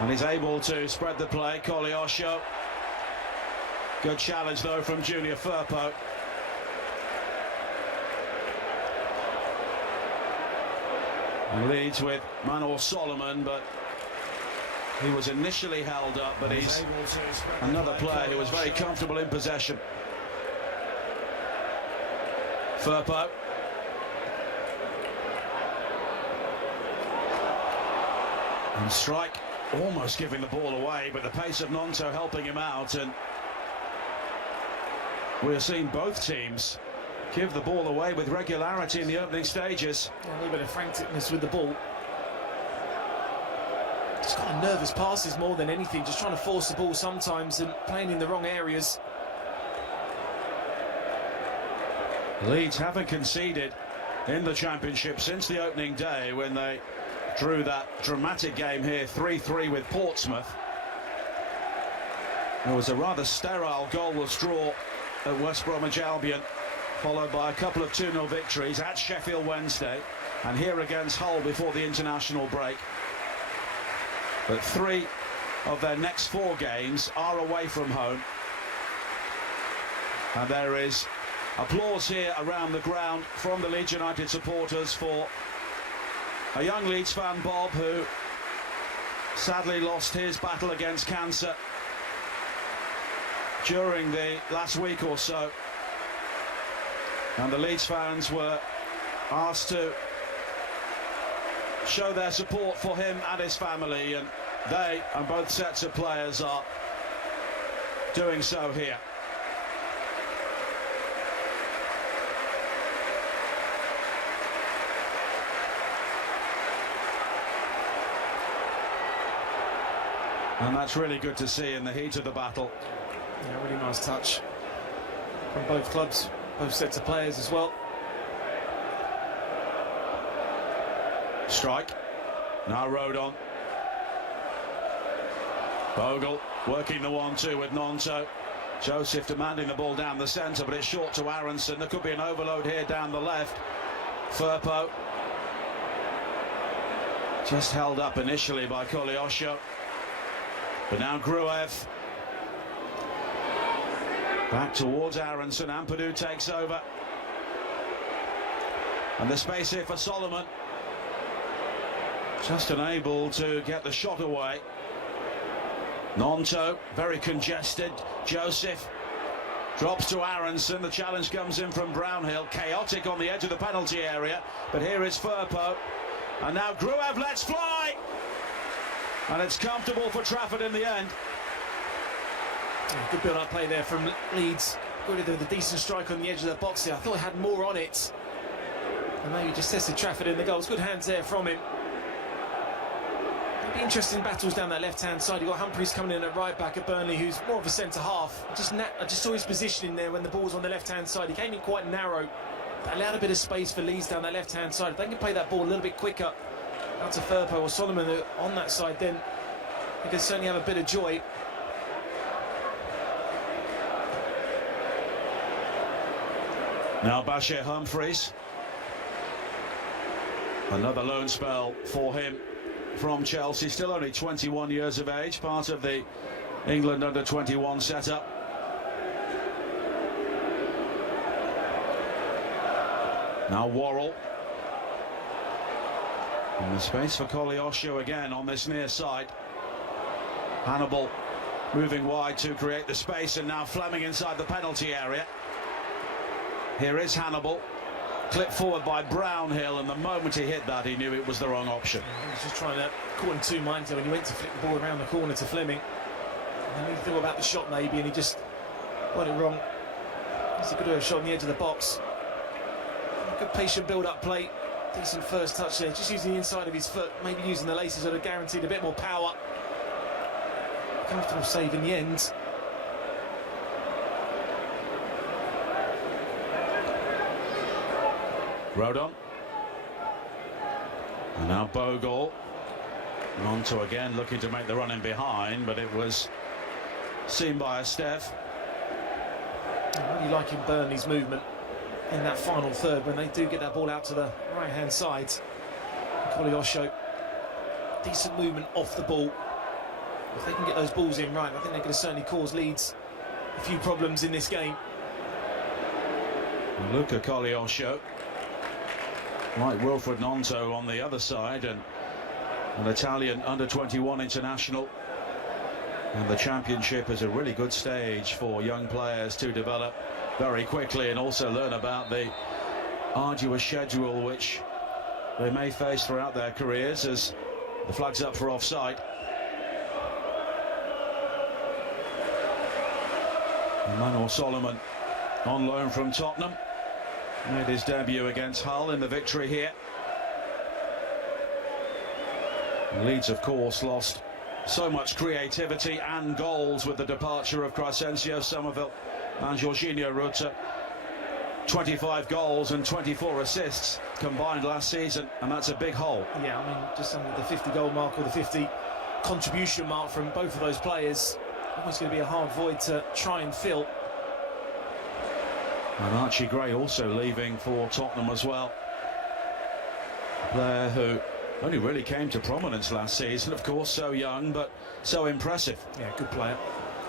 And he's able to spread the play, Koleosho. Good challenge though from Junior Firpo. And Leeds with Manor Solomon, but he was initially held up, but he's another player who was very comfortable in possession. Firpo. And Strike almost giving the ball away, but the pace of Nonto helping him out, and we're seeing both teams give the ball away with regularity in the opening stages. Yeah, a little bit of franticness with the ball. Just kind of nervous passes more than anything, just trying to force the ball sometimes and playing in the wrong areas. Leeds haven't conceded in the Championship since the opening day when they drew that dramatic game here 3-3 with Portsmouth. There was a rather sterile goalless draw at West Bromwich Albion, followed by a couple of 2-0 victories at Sheffield Wednesday and here against Hull before the international break. But 3 of their next 4 games are away from home. And there is applause here around the ground from the Leeds United supporters for a young Leeds fan, Bob, who sadly lost his battle against cancer during the last week or so. And the Leeds fans were asked to show their support for him and his family, and they and both sets of players are doing so here. And that's really good to see in the heat of the battle. Yeah, really nice touch from both clubs, both sets of players as well. Strike. Now Rodon. Bogle working the 1-2 with Nonto. Joseph demanding the ball down the centre, but it's short to Aronson. There could be an overload here down the left. Firpo. Just held up initially by Koleosho. But now Gruev. Back towards Aronson. Ampadu takes over. And the space here for Solomon. Just unable to get the shot away. Nonto, very congested. Joseph drops to Aronson. The challenge comes in from Brownhill. Chaotic on the edge of the penalty area. But here is Firpo. And now Gruev lets fly. And it's comfortable for Trafford in the end. Good build-up play there from Leeds. Good with a decent strike on the edge of the box here. I thought he had more on it. And maybe just tested Trafford in the goals. Good hands there from him. Be interesting battles down that left-hand side. You've got Humphreys coming in at right-back at Burnley, who's more of a centre-half. I just saw his positioning there when the ball was on the left-hand side. He came in quite narrow. That allowed a bit of space for Leeds down that left-hand side. If they can play that ball a little bit quicker out to Firpo or Solomon on that side, then they can certainly have a bit of joy. Now Bashir Humphreys. Another loan spell for him from Chelsea, still only 21 years of age, part of the England under-21 setup. Now Worrell. And the space for Koleosho again on this near side. Hannibal moving wide to create the space, and now Fleming inside the penalty area. Here is Hannibal. Clipped forward by Brownhill, and the moment he hit that, he knew it was the wrong option. He was just trying to caught in 2 minds there when he went to flick the ball around the corner to Fleming. And then he thought about the shot maybe, and he just got it wrong. It's a good shot on the edge of the box. Good patient build-up play. Decent first touch there, just using the inside of his foot, maybe using the laces that have guaranteed a bit more power. Comfortable save in the end. Rodon. And now Bogle. Nonto again looking to make the run in behind, but it was seen by Estef. I'm really liking Burnley's movement in that final third when they do get that ball out to the right-hand side. Koleosho, decent movement off the ball. If they can get those balls in right, I think they're going to certainly cause Leeds a few problems in this game. Luca Coglioscio, like Wilfred Nonto on the other side, and an Italian under-21 international. And the Championship is a really good stage for young players to develop very quickly and also learn about the arduous schedule which they may face throughout their careers, as the flag's up for offside. Emmanuel Solomon, on loan from Tottenham, made his debut against Hull in the victory here. Leeds, of course, lost so much creativity and goals with the departure of Crescencio Somerville and Jorginho Ruta. 25 goals and 24 assists combined last season, and that's a big hole. Yeah, I mean, just under the 50 goal mark or the 50 contribution mark from both of those players. Always going to be a hard void to try and fill. And Archie Gray also leaving for Tottenham as well. A player who only really came to prominence last season, of course, so young but so impressive. Yeah, good player,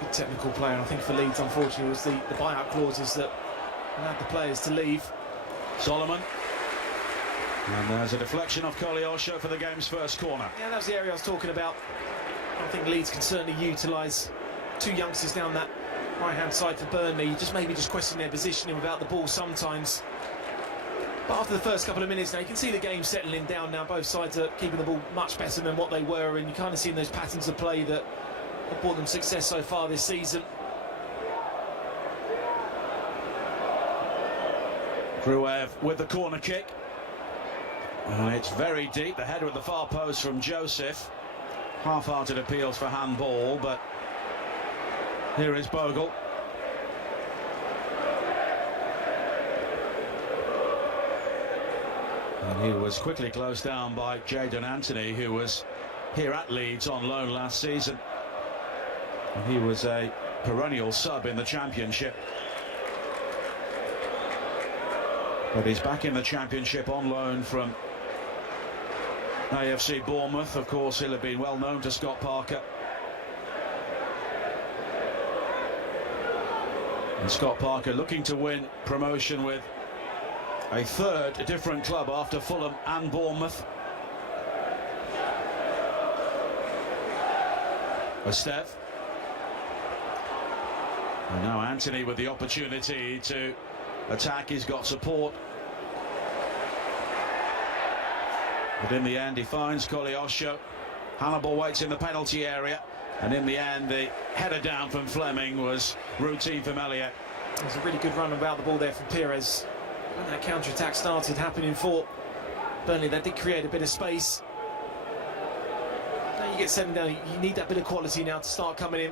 good technical player. And I think for Leeds, unfortunately, it was the buyout clauses that allowed the players to leave. Solomon. And there's a deflection off Coglioscio for the game's first corner. Yeah, that was the area I was talking about. I think Leeds can certainly utilise two youngsters down that right-hand side for Burnley. Maybe just question their positioning without the ball sometimes. But after the first couple of minutes now, you can see the game settling down now. Both sides are keeping the ball much better than what they were, and you kind of see those patterns of play that have brought them success so far this season. Gruev with the corner kick. And it's very deep. The header at the far post from Joseph. Half-hearted appeals for handball, but here is Bogle. And he was quickly closed down by Jadon Anthony, who was here at Leeds on loan last season. And he was a perennial sub in the Championship. But he's back in the Championship on loan from AFC Bournemouth. Of course, he'll have been well known to Scott Parker. And Scott Parker looking to win promotion with a third different club after Fulham and Bournemouth. Esteve. And now Anthony with the opportunity to attack. He's got support. But in the end, he finds Coglioscio. Hannibal waits in the penalty area. And in the end, the header down from Fleming was routine from Elliott. There's a really good run about the ball there from Pires. When that counter-attack started happening for Burnley, that did create a bit of space. Now you get 7 down, you need that bit of quality now to start coming in.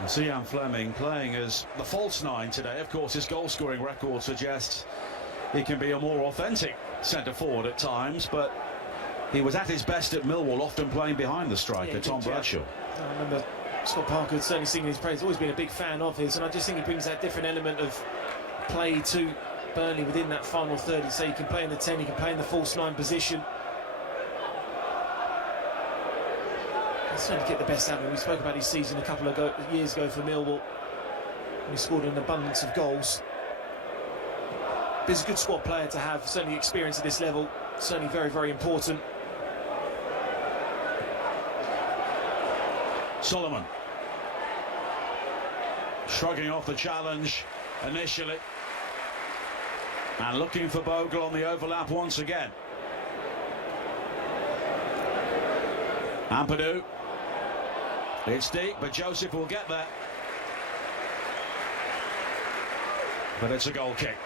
And Ian Fleming playing as the false nine today. Of course, his goal-scoring record suggests he can be a more authentic centre-forward at times, but he was at his best at Millwall, often playing behind the striker, Tom Bradshaw. I remember Scott Parker had certainly singing his praise, always been a big fan of his, and I just think he brings that different element of play to Burnley within that final third. So you can play in the 10, you can play in the false nine position. He's trying to get the best out of him. We spoke about his season a couple of years ago for Millwall. He scored an abundance of goals. He's a good squad player to have, certainly experience at this level, certainly very, very important. Solomon shrugging off the challenge initially and looking for Bogle on the overlap once again. Ampadu, it's deep, but Joseph will get there, but it's a goal kick.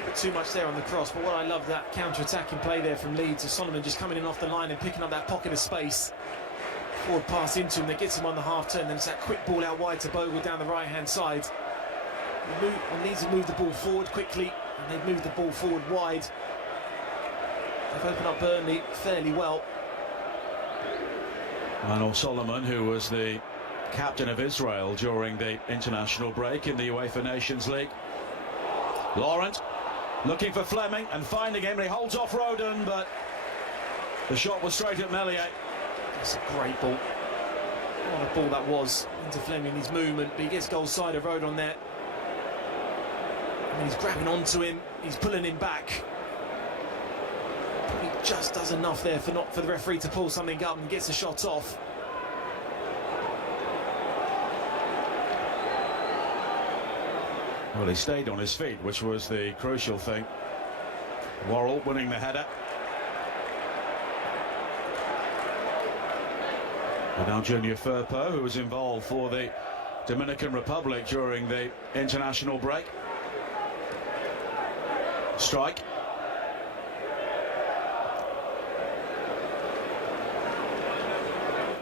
A bit too much there on the cross, but what I love, that counter-attacking play there from Leeds, is Solomon just coming in off the line and picking up that pocket of space. Forward pass into him that gets him on the half turn, then it's that quick ball out wide to Bogle down the right hand side. Leeds have moved the ball forward quickly, and they've moved the ball forward wide. They've opened up Burnley fairly well. Emmanuel Solomon, who was the captain of Israel during the international break in the UEFA Nations League. Laurent Looking for Fleming and finding him. He holds off Rodon, but the shot was straight at Meslier. That's a great ball. What a ball that was into Fleming, his movement, but he gets goal side of Rodon there. And he's grabbing onto him, he's pulling him back. But he just does enough there for the referee to pull something up and gets the shot off. Well, he stayed on his feet, which was the crucial thing. Worrell winning the header. And now Junior Firpo, who was involved for the Dominican Republic during the international break. Strike.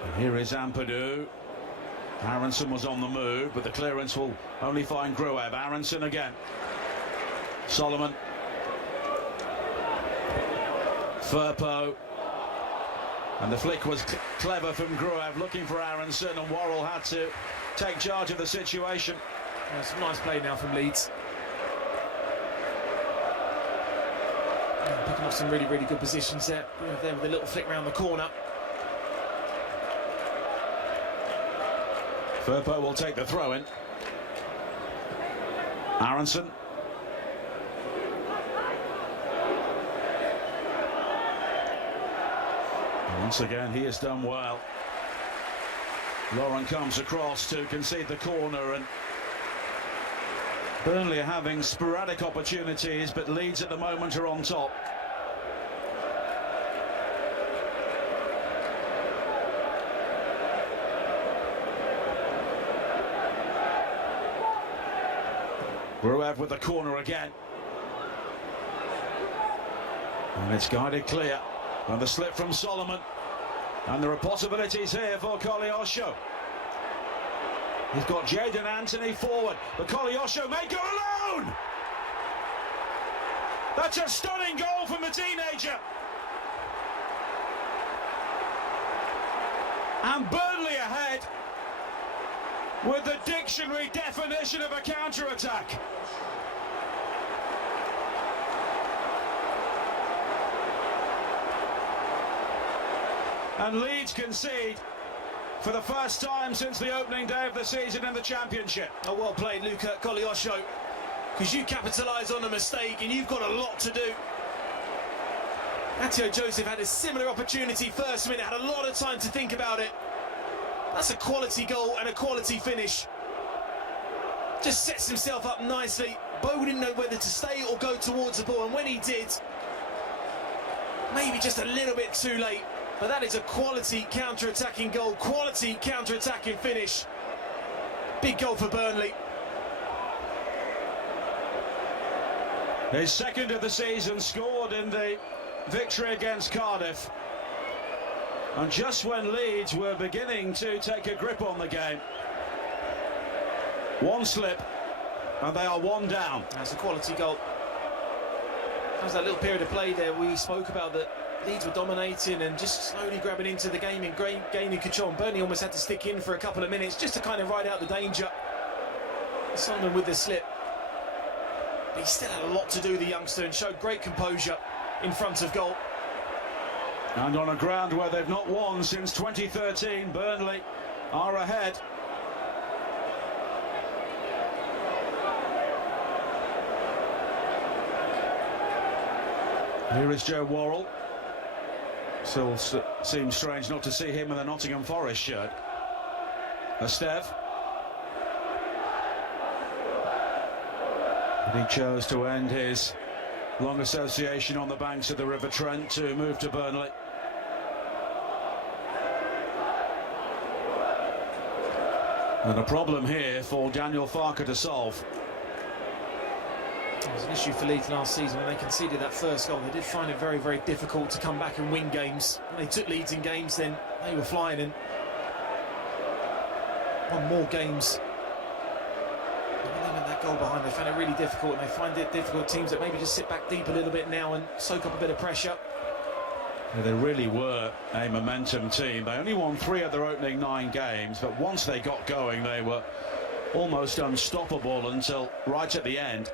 And here is Ampadu. Aronson was on the move, but the clearance will only find Gruev. Aronson again. Solomon. Firpo. And the flick was clever from Gruev, looking for Aronson, and Worrell had to take charge of the situation. Yeah, some nice play now from Leeds. Yeah, picking up some really, really good positions there. There with a little flick round the corner. Firpo will take the throw in. Aronson. Once again, he has done well. Lauren comes across to concede the corner, and Burnley are having sporadic opportunities, but Leeds at the moment are on top. Gruev with the corner again. And it's guided clear. And the slip from Solomon. And there are possibilities here for Koleosho. He's got Jadon Anthony forward, but Koleosho may go alone! That's a stunning goal from the teenager. And Burnley ahead with the dictionary definition of a counter-attack. And Leeds concede for the first time since the opening day of the season in the Championship. Oh, well played, Luca Koleosho, because you capitalise on a mistake and you've got a lot to do. Mateo Joseph had a similar opportunity first minute, had a lot of time to think about it. That's a quality goal and a quality finish. Just sets himself up nicely. Bo didn't know whether to stay or go towards the ball, and when he did, maybe just a little bit too late. But that is a quality counter-attacking goal, quality counter-attacking finish. Big goal for Burnley. His second of the season, scored in the victory against Cardiff. And just when Leeds were beginning to take a grip on the game, one slip and they are one down. That's a quality goal. That was that little period of play there we spoke about, that Leeds were dominating and just slowly grabbing into the game and gaining control. And Burnley almost had to stick in for a couple of minutes just to kind of ride out the danger. Solomon with the slip. But he still had a lot to do, the youngster, and showed great composure in front of goal. And on a ground where they've not won since 2013, Burnley are ahead. Here is Joe Worrell. Still seems strange not to see him in the Nottingham Forest shirt. Esteve. And he chose to end his long association on the banks of the River Trent to move to Burnley. And a problem here for Daniel Farker to solve. It was an issue for Leeds last season when they conceded that first goal. They did find it very, very difficult to come back and win games. When they took leads in games, then they were flying, and won more games. And when they went that goal behind, they found it really difficult, and they find it difficult, teams that maybe just sit back deep a little bit now and soak up a bit of pressure. Yeah, they really were a momentum team. They only won 3 of their opening 9 games, but once they got going, they were almost unstoppable until right at the end.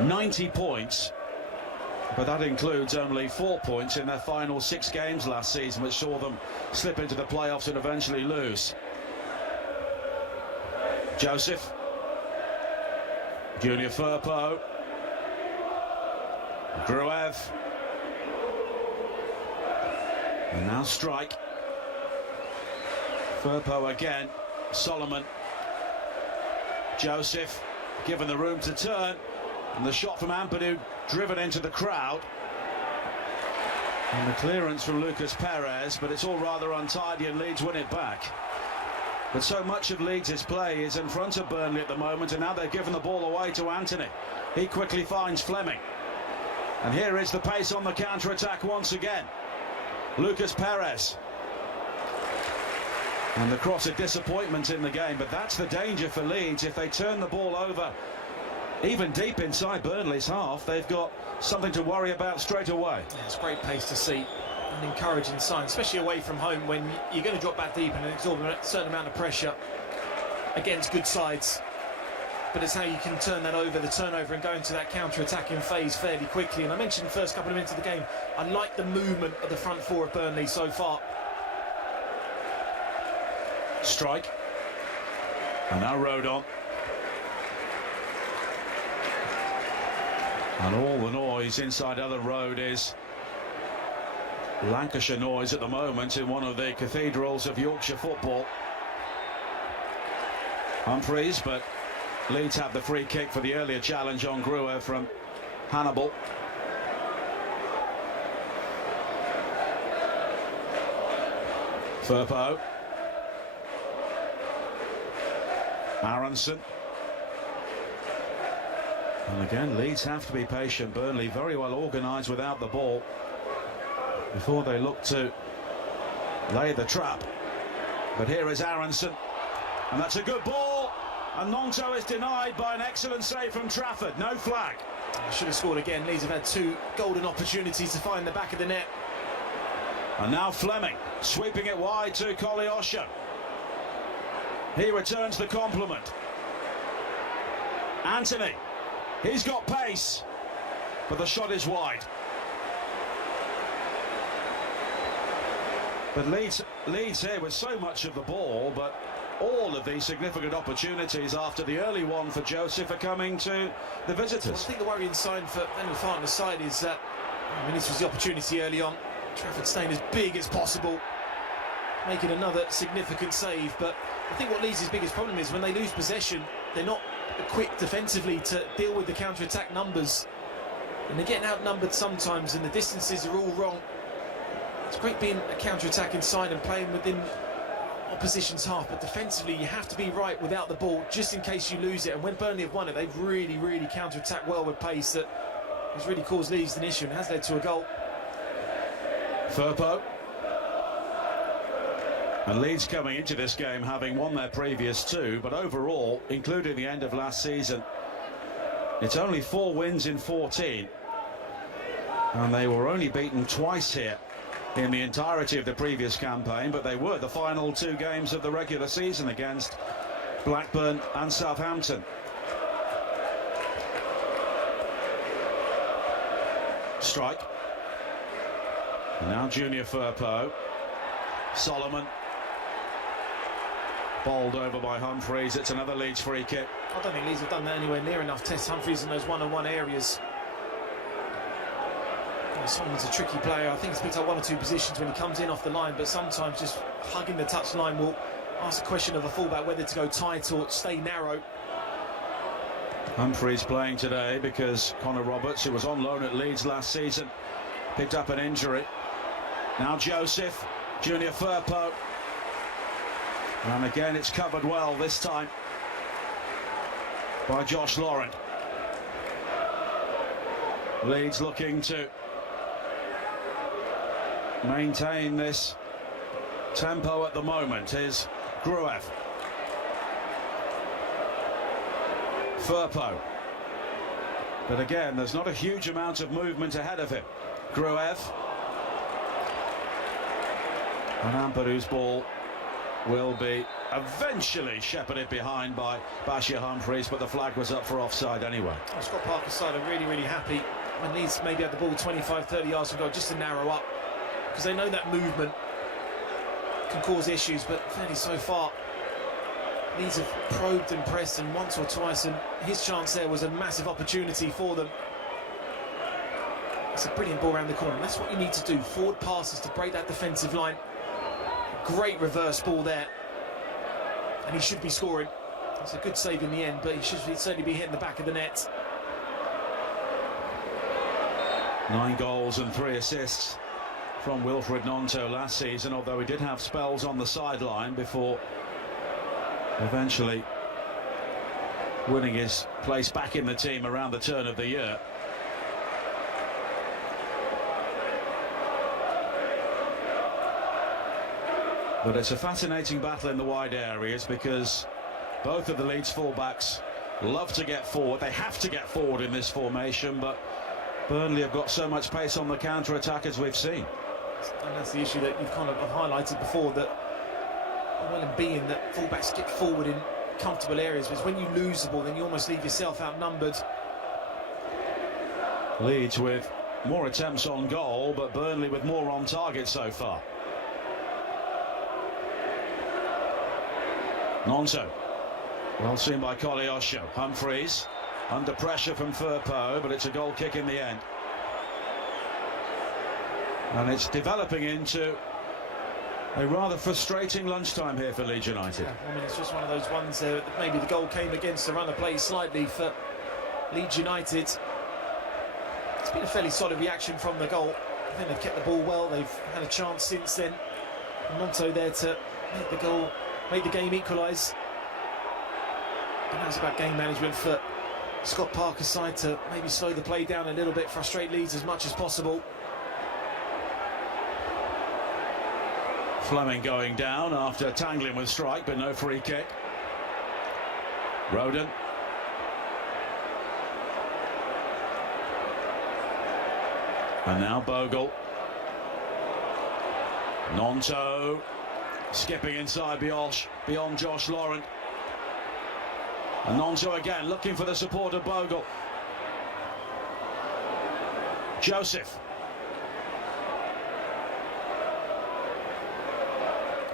90 points, but that includes only 4 points in their final 6 games last season, which saw them slip into the playoffs and eventually lose. Joseph, Junior Firpo, Gruev, and now Strike. Firpo again, Solomon, Joseph, given the room to turn, and the shot from Ampadu driven into the crowd. And the clearance from Lucas Perez, but it's all rather untidy and Leeds win it back. But so much of Leeds' play is in front of Burnley at the moment, and now they've given the ball away to Anthony. He quickly finds Fleming. And here is the pace on the counter-attack once again. Lucas Perez. And the cross of disappointment in the game, but that's the danger for Leeds. If they turn the ball over, even deep inside Burnley's half, they've got something to worry about straight away. Yeah, it's great pace to see. An encouraging sign, especially away from home when you're going to drop back deep in an exorbitant certain amount of pressure against good sides. But it's how you can turn that over, the turnover, and go into that counter-attacking phase fairly quickly. And I mentioned the first couple of minutes of the game, I like the movement of the front four of Burnley so far. Strike. And now Rodon. And all the noise inside Other Road is Lancashire noise at the moment in one of the cathedrals of Yorkshire football. Humphreys, but Leeds have the free kick for the earlier challenge on Gruev from Hannibal. Firpo. Aronson. And again, Leeds have to be patient. Burnley very well organised without the ball before they look to lay the trap. But here is Aronson, and that's a good ball, and Nonto is denied by an excellent save from Trafford. No flag. Should have scored again. Leeds have had 2 golden opportunities to find the back of the net. And now Fleming sweeping it wide to Koleosho. He returns the compliment. Anthony, he's got pace, but the shot is wide. But Leeds here with so much of the ball, but all of these significant opportunities after the early one for Joseph are coming to the visitors. Well, I think the worrying sign for Daniel Farton's side is that, I mean, this was the opportunity early on. Trafford staying as big as possible, making another significant save. But I think what Leeds' biggest problem is when they lose possession, they're not quick defensively to deal with the counter-attack numbers. And they're getting outnumbered sometimes, and the distances are all wrong. It's great being a counter-attack inside and playing within opposition's half, but defensively you have to be right without the ball just in case you lose it. And when Burnley have won it, they've really counter-attacked well with pace that has really caused Leeds an issue and has led to a goal. Firpo. And Leeds coming into this game having won their previous 2, but overall, including the end of last season, it's only 4 wins in 14. And they were only beaten twice here in the entirety of the previous campaign, but they were the final 2 games of the regular season against Blackburn and Southampton. Strike. And now Junior Firpo. Solomon. Bowled over by Humphreys. It's another Leeds free kick. I don't think Leeds have done that anywhere near enough. Test Humphreys in those one-on-one areas. Solomon's a tricky player. I think he's picked up 1 or 2 positions when he comes in off the line, but sometimes just hugging the touchline will ask a question of a fullback whether to go tight or stay narrow. Humphreys playing today because Connor Roberts, who was on loan at Leeds last season, picked up an injury. Now Joseph, Junior Firpo. And again it's covered well this time by Josh Laurent. Leeds looking to maintain this tempo at the moment is Gruev. Firpo. But again, there's not a huge amount of movement ahead of him. Gruev. And Ampadu's ball will be eventually shepherded behind by Bashir Humphreys, but the flag was up for offside anyway. Scott Parker's side are really, really happy when Leeds maybe had the ball 25-30 yards from goal just to narrow up, because they know that movement can cause issues, but fairly so far Leeds have probed and pressed and once or twice, and his chance there was a massive opportunity for them. It's a brilliant ball around the corner, and that's what you need to do. Forward passes to break that defensive line. Great reverse ball there, and he should be scoring. It's a good save in the end, but he should certainly be hitting the back of the net. 9 goals and 3 assists from Wilfred Gnonto last season, although he did have spells on the sideline before eventually winning his place back in the team around the turn of the year. But it's a fascinating battle in the wide areas, because both of the Leeds fullbacks love to get forward. They have to get forward in this formation, but Burnley have got so much pace on the counter-attack, as we've seen. And that's the issue that you've kind of highlighted before, that well and being that fullbacks get forward in comfortable areas, but when you lose the ball, then you almost leave yourself outnumbered. Leeds with more attempts on goal, but Burnley with more on target so far. Gnonto, well seen by Koleosho. Humphreys under pressure from Firpo, but it's a goal kick in the end. And it's developing into a rather frustrating lunchtime here for Leeds United. Yeah, I mean, it's just one of those ones that maybe the goal came against the run of play slightly for Leeds United. It's been a fairly solid reaction from the goal. I think they've kept the ball well. They've had a chance since then. Gnonto there to make the goal, make the game equalise. And that's about game management for Scott Parker's side to maybe slow the play down a little bit, frustrate Leeds as much as possible. Fleming going down after tangling with Strike, but no free kick. Roden. And now Bogle. Gnonto skipping inside beyond Josh Laurent. And Gnonto again looking for the support of Bogle. Joseph.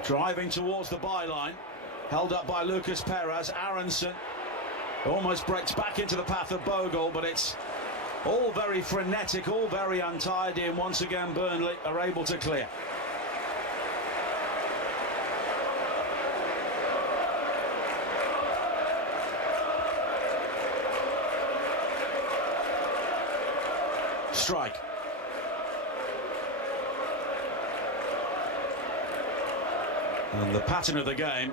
Driving towards the byline, held up by Lucas Perez. Aronson almost breaks back into the path of Bogle, but it's all very frenetic, all very untidy, and once again Burnley are able to clear. Strike. And the pattern of the game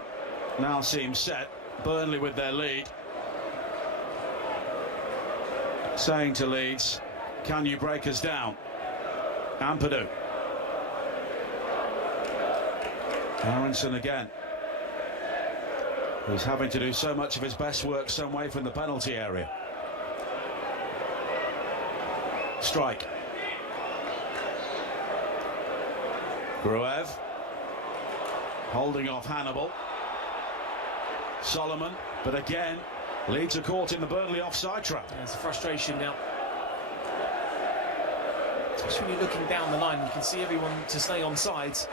now seems set. Burnley with their lead, saying to Leeds, can you break us down? Ampadu. Aronson again, who's having to do so much of his best work some way from the penalty area. Strike. Gruev holding off Hannibal. Solomon, but again Leeds are caught in the Burnley offside trap. Yeah, it's a frustration now, especially when you're looking down the line. You can see everyone to stay on sides.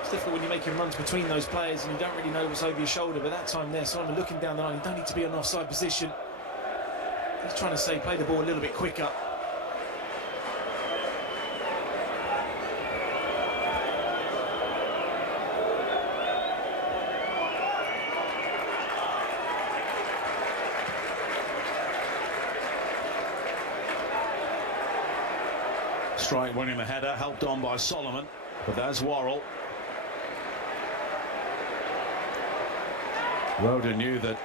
It's difficult when you're making runs between those players and you don't really know what's over your shoulder, but that time there, Solomon looking down the line, you don't need to be in an offside position. He's trying to say play the ball a little bit quicker. Strike winning the header, helped on by Solomon, but there's Worrell. Roden knew that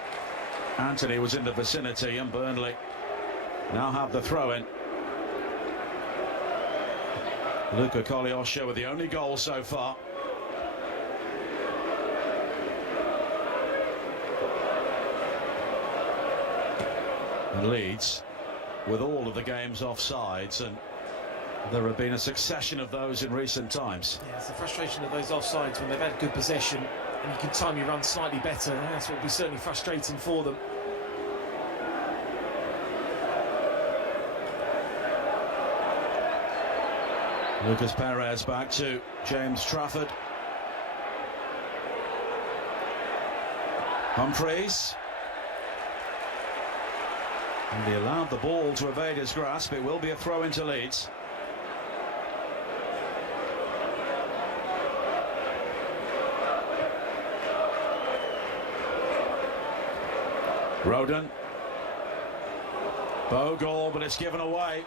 Anthony was in the vicinity, and Burnley now have the throw-in. Luca Koleosho with the only goal so far. And Leeds with all of the game's offsides, and There have been a succession of those in recent times. Yeah, it's the frustration of those offsides when they've had good possession and you can time your run slightly better. That's what will be certainly frustrating for them. Lucas Perez back to James Trafford. Humphreys. And he allowed the ball to evade his grasp. It will be a throw into Leeds. Rodon. Bogle, but it's given away.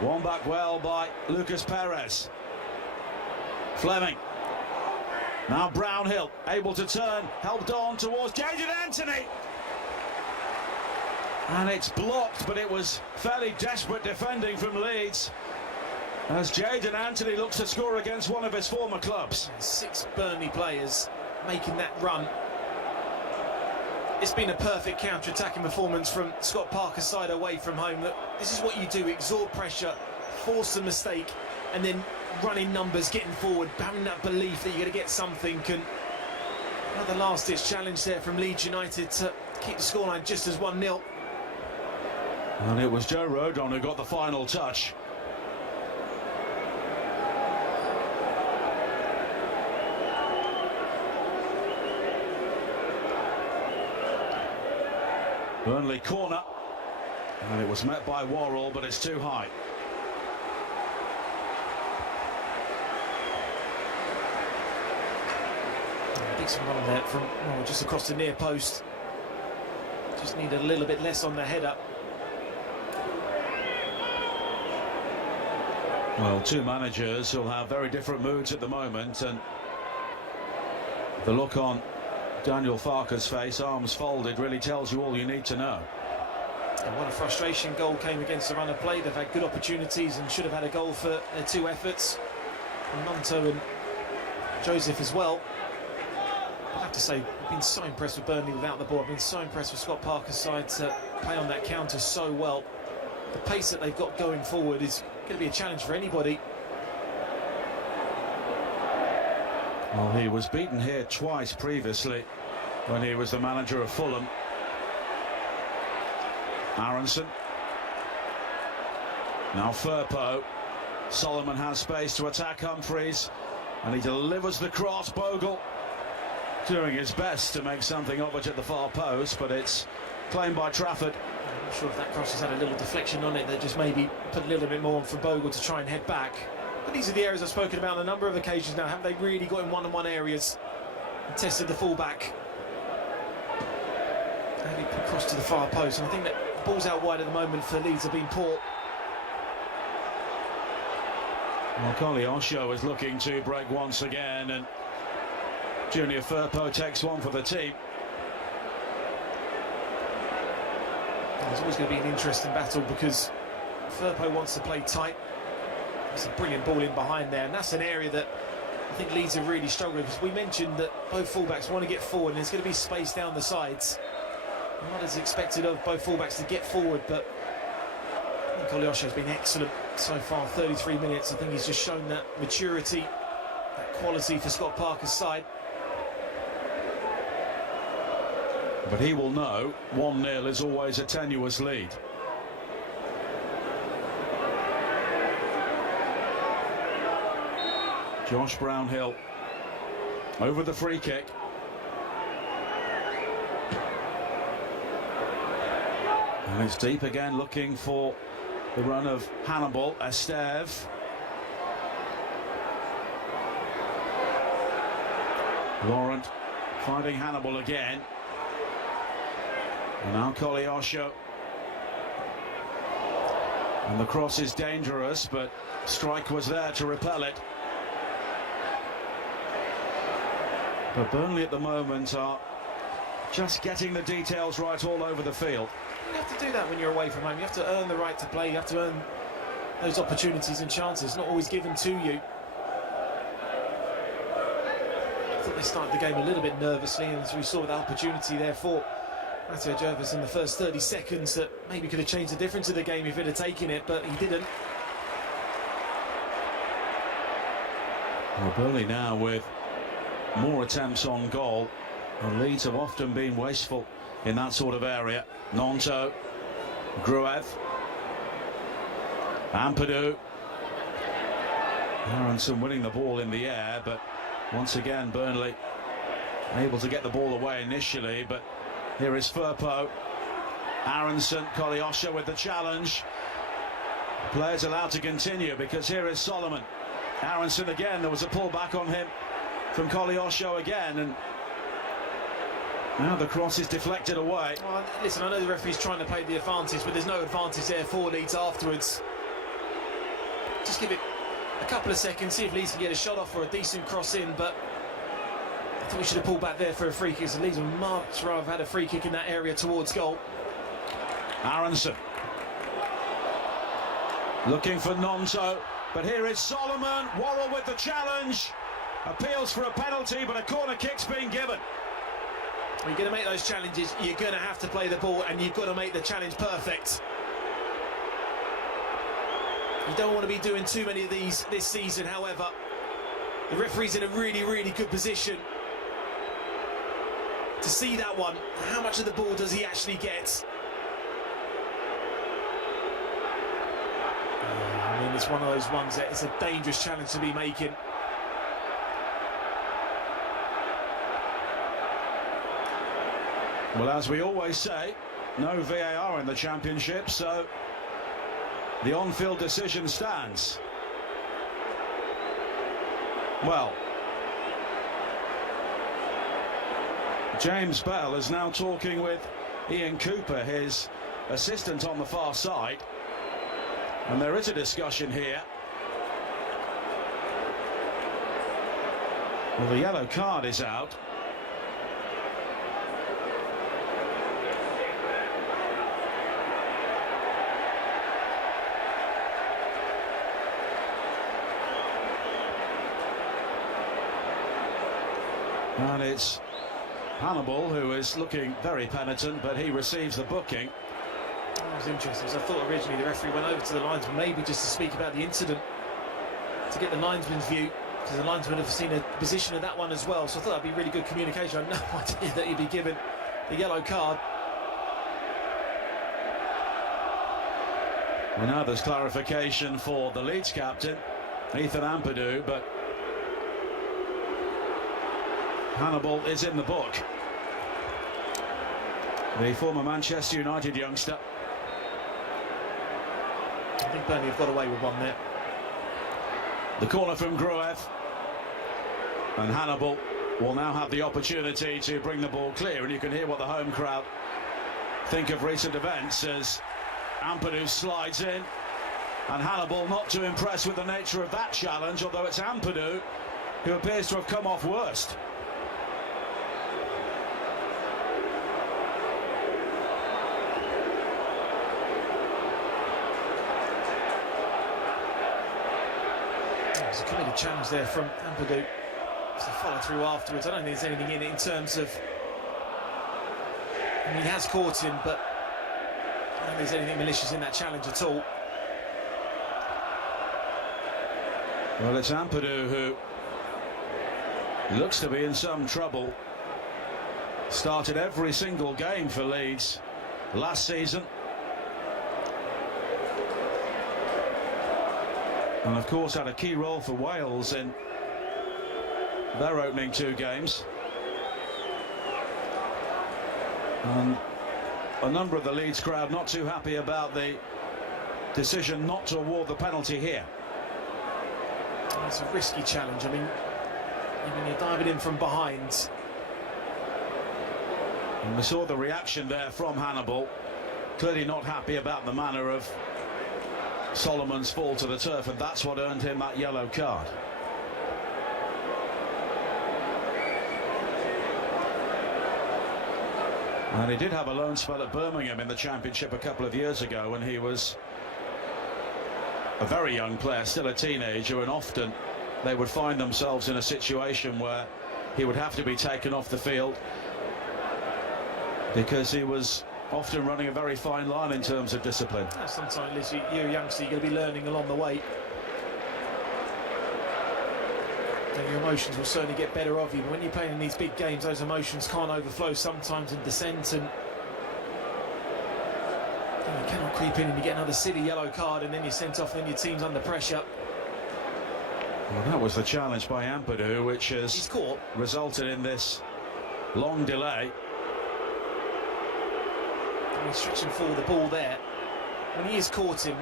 Won back well by Lucas Perez. Fleming. Now Brownhill able to turn, helped on towards Jadon Anthony. And it's blocked, but it was fairly desperate defending from Leeds as Jadon Anthony looks to score against one of his former clubs. 6 Burnley players making that run. It's been a perfect counter-attacking performance from Scott Parker's side away from home. Look, this is what you do: exert pressure, force a mistake, and then running numbers, getting forward, having that belief that you're going to get something. And another last-ditch challenge there from Leeds United to keep the scoreline just as 1-0. And it was Joe Rodon who got the final touch. Burnley corner, and it was met by Worrell, but it's too high. Decent run there from just across the near post. Just need a little bit less on the header. Well, two managers who'll have very different moods at the moment, and the look on Daniel Farke's face, arms folded, really tells you all you need to know. And what a frustration goal came against the run of play. They've had good opportunities and should have had a goal for their 2 efforts. And Monto and Joseph as well. I have to say, I've been so impressed with Burnley without the ball. I've been so impressed with Scott Parker's side to play on that counter so well. The pace that they've got going forward is going to be a challenge for anybody. Well, he was beaten here twice previously when he was the manager of Fulham. Aronson. Now Firpo. Solomon has space to attack Humphreys, and he delivers the cross. Bogle doing his best to make something of it at the far post, but it's claimed by Trafford. I'm not sure if that cross has had a little deflection on it that just maybe put a little bit more on for Bogle to try and head back. But these are the areas I've spoken about on a number of occasions now. Haven't they really got in one-on-one areas and tested the full-back? Maybe cross to the far post, and I think that balls out wide at the moment for Leeds have been poor. Well, Coley Osho is looking to break once again, and Junior Firpo takes one for the team. There's always going to be an interesting battle because Firpo wants to play tight. It's a brilliant ball in behind there, and that's an area that I think Leeds have really struggled with, because we mentioned that both fullbacks want to get forward and there's going to be space down the sides. Not as expected of both fullbacks to get forward, but I think Coley Osho has been excellent so far. 33 minutes, I think he's just shown that maturity, that quality for Scott Parker's side. But he will know 1-0 is always a tenuous lead. Josh Brownhill over the free kick. And it's deep again, looking for the run of Hannibal. Esteve. Laurent finding Hannibal again. And now Coley Osho. And the cross is dangerous, but Strike was there to repel it. But Burnley at the moment are just getting the details right all over the field. You have to do that when you're away from home. You have to earn the right to play. You have to earn those opportunities and chances, not always given to you. I thought they started the game a little bit nervously, and as we saw that opportunity there for Mateo Jervis in the first 30 seconds that maybe could have changed the difference of the game if he'd have taken it, but he didn't. Well, Burnley now with more attempts on goal, and Leeds have often been wasteful in that sort of area. Nonto, Gruev, Ampadu, Aronson winning the ball in the air, but once again Burnley able to get the ball away initially. But here is Firpo, Aronson, Koleosho with the challenge. Players allowed to continue because here is Solomon. Aronson again, there was a pull back on him from Koleosho again, and now the cross is deflected away. Well, listen, I know the referee's trying to play the advantage, but there's no advantage there for Leeds afterwards. Just give it a couple of seconds, see if Leeds can get a shot off or a decent cross in, but I think we should have pulled back there for a free kick, so Leeds would much rather have had a free kick in that area towards goal. Aronson looking for Nonto, but here is Solomon. Worrell with the challenge, appeals for a penalty, but a corner kick's been given. When you're going to make those challenges, you're going to have to play the ball, and you've got to make the challenge perfect. You don't want to be doing too many of these this season. However, the referee's in a really, really good position to see that one. How much of the ball does he actually get? I mean, it's one of those ones that it's a dangerous challenge to be making. Well, as we always say, no VAR in the Championship, so the on-field decision stands. Well, James Bell is now talking with Ian Cooper, his assistant on the far side, and there is a discussion here. Well, the yellow card is out. And it's Hannibal who is looking very penitent, but he receives the booking. That was interesting. So I thought originally the referee went over to the linesman, maybe just to speak about the incident, to get the linesman's view, because the linesman have seen a position of that one as well. So I thought that'd be really good communication. I had no idea that he'd be given the yellow card. Well, now there's clarification for the Leeds captain, Ethan Ampadu, but Hannibal is in the book. The former Manchester United youngster. I think Burnley have got away with one there. The corner from Gruev, and Hannibal will now have the opportunity to bring the ball clear, and you can hear what the home crowd think of recent events as Ampadu slides in, and Hannibal not too impressed with the nature of that challenge, although it's Ampadu who appears to have come off worst. There's a committed challenge there from Ampadu. It's a follow through afterwards. I don't think there's anything in it in terms of, I mean, he has caught him, but I don't think there's anything malicious in that challenge at all. Well, it's Ampadu who looks to be in some trouble. Started every single game for Leeds last season. And of course had a key role for Wales in their opening 2 games. And a number of the Leeds crowd not too happy about the decision not to award the penalty here. It's a risky challenge. I mean, you're diving in from behind. And we saw the reaction there from Hannibal. Clearly not happy about the manner of Solomon's fall to the turf, and that's what earned him that yellow card. And he did have a loan spell at Birmingham in the Championship a couple of years ago when he was a very young player, still a teenager, and often they would find themselves in a situation where he would have to be taken off the field because he was often running a very fine line in terms of discipline. Sometimes you're a youngster, you're going to be learning along the way. And your emotions will certainly get better of you. But when you're playing in these big games, those emotions can't overflow sometimes and descend, and you cannot creep in and you get another silly yellow card and then you're sent off and then your team's under pressure. Well, that was the challenge by Ampadu, which has resulted in this long delay. And he's stretching forward the ball there. When he is caught him,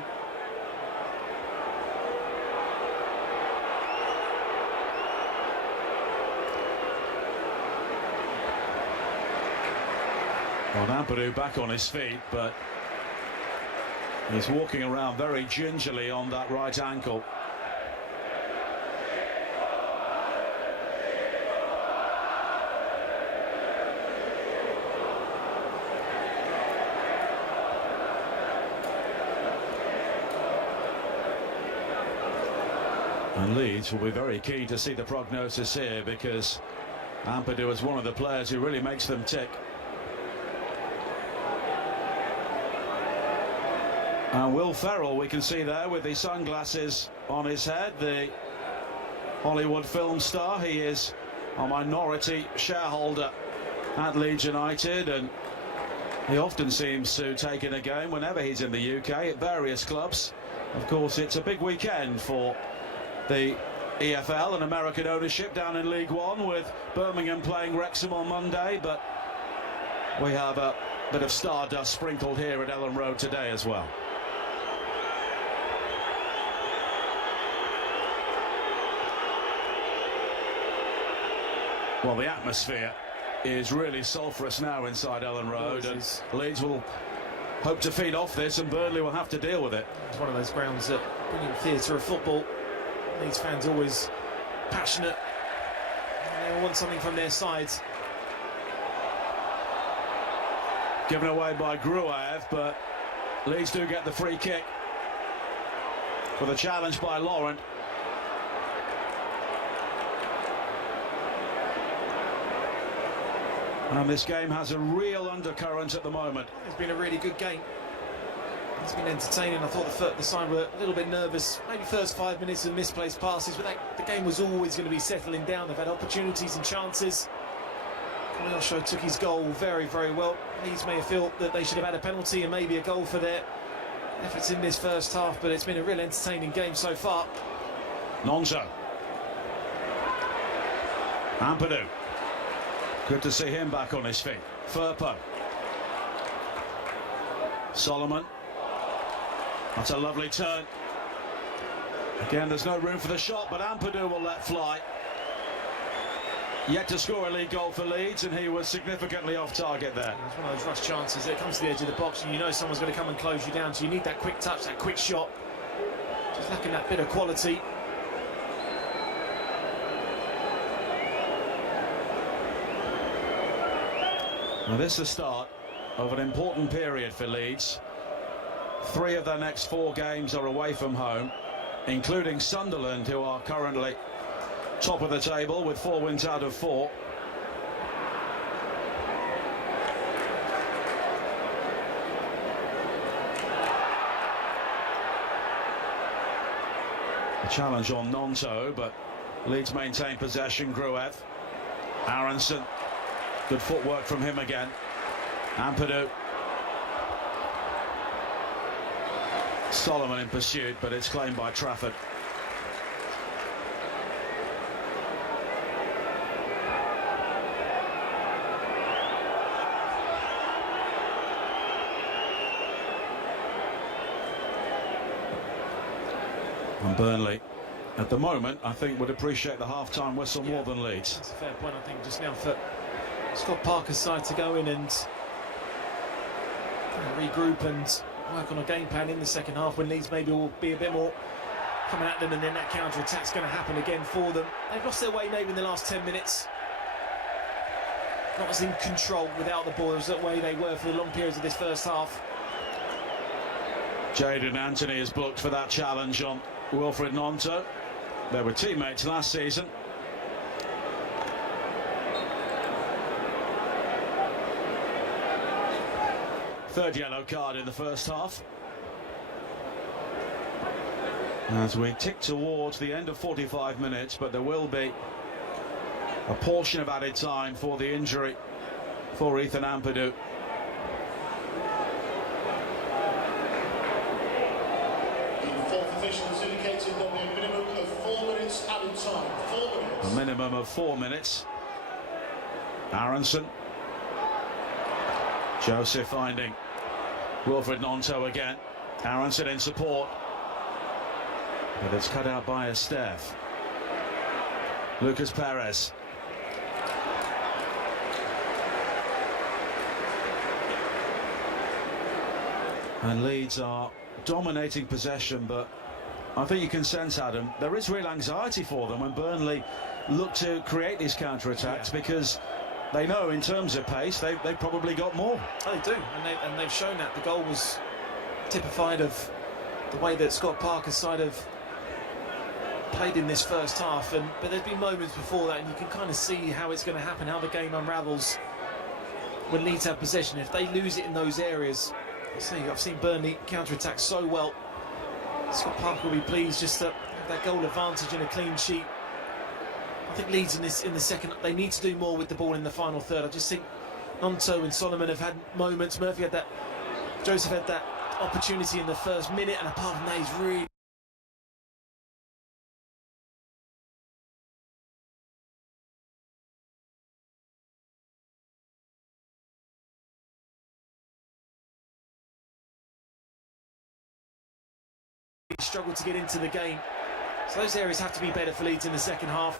well, Ampadu back on his feet, but he's walking around very gingerly on that right ankle. And Leeds will be very keen to see the prognosis here, because Ampadu is one of the players who really makes them tick. And Will Ferrell, we can see there with the sunglasses on his head, the Hollywood film star. He is a minority shareholder at Leeds United, and he often seems to take in a game whenever he's in the UK at various clubs. Of course, it's a big weekend for the EFL and American ownership down in League One, with Birmingham playing Wrexham on Monday, but we have a bit of stardust sprinkled here at Ellen Road today as well. Well, the atmosphere is really sulphurous now inside Ellen Road, and Leeds will hope to feed off this, and Burnley will have to deal with it. It's one of those grounds that brilliant theatre of football. Leeds fans always passionate, and they all want something from their sides. Given away by Gruev, but Leeds do get the free kick for the challenge by Laurent. And this game has a real undercurrent at the moment. It's been a really good game. It's been entertaining. I thought the side were a little bit nervous. Maybe first 5 minutes of misplaced passes, but the game was always going to be settling down. They've had opportunities and chances. Osho took his goal very, very well. Leeds may have felt that they should have had a penalty and maybe a goal for their efforts in this first half, but it's been a real entertaining game so far. Nonso. Ampadu. Good to see him back on his feet. Firpo. Solomon. That's a lovely turn. Again, there's no room for the shot, but Ampadu will let fly. Yet to score a league goal for Leeds, and he was significantly off target there. It's one of those rush chances. It comes to the edge of the box, and you know someone's going to come and close you down, so you need that quick touch, that quick shot. Just lacking that bit of quality. Well, this is the start of an important period for Leeds. 3 of their next 4 games are away from home, including Sunderland, who are currently top of the table with 4 wins out of 4. A challenge on Nonto, but Leeds maintain possession. Gruev. Aronson. Good footwork from him again. Ampadu. Solomon in pursuit, but it's claimed by Trafford. And Burnley, at the moment, I think would appreciate the half-time whistle more than Leeds. That's a fair point, I think, just now for Scott Parker's side to go in and regroup and work on a game plan in the second half, when Leeds maybe will be a bit more coming at them, and then that counter-attack's going to happen again for them. They've lost their way maybe in the last 10 minutes. Not as in control without the ball as the way they were for the long periods of this first half. Jadon Anthony is booked for that challenge on Wilfred Nonto. They were teammates last season. Third yellow card in the first half. As we tick towards the end of 45 minutes, but there will be a portion of added time for the injury for Ethan Ampadu. The fourth official has indicated there'll be a minimum of 4 minutes added time. 4 minutes. A minimum of 4 minutes. Aronson. Joseph finding Wilfred Gnonto again. Aronson in support. But it's cut out by Estef. Lucas Perez. And Leeds are dominating possession, but I think you can sense, Adam, there is real anxiety for them when Burnley look to create these counter-attacks, because they know in terms of pace they've probably got more. Oh, they do, and they've shown that. The goal was typified of the way that Scott Parker's side have played in this first half, but there's been moments before that, and you can kind of see how it's going to happen, how the game unravels when Leeds have possession. If they lose it in those areas, I've seen Burnley counter-attack so well. Scott Parker will be pleased just to have that goal advantage and a clean sheet. I think Leeds in the second, they need to do more with the ball in the final third. I just think Gnonto and Solomon have had moments. Murphy had that, Joseph had that opportunity in the first minute, and apart from that, he's really struggled to get into the game. So those areas have to be better for Leeds in the second half.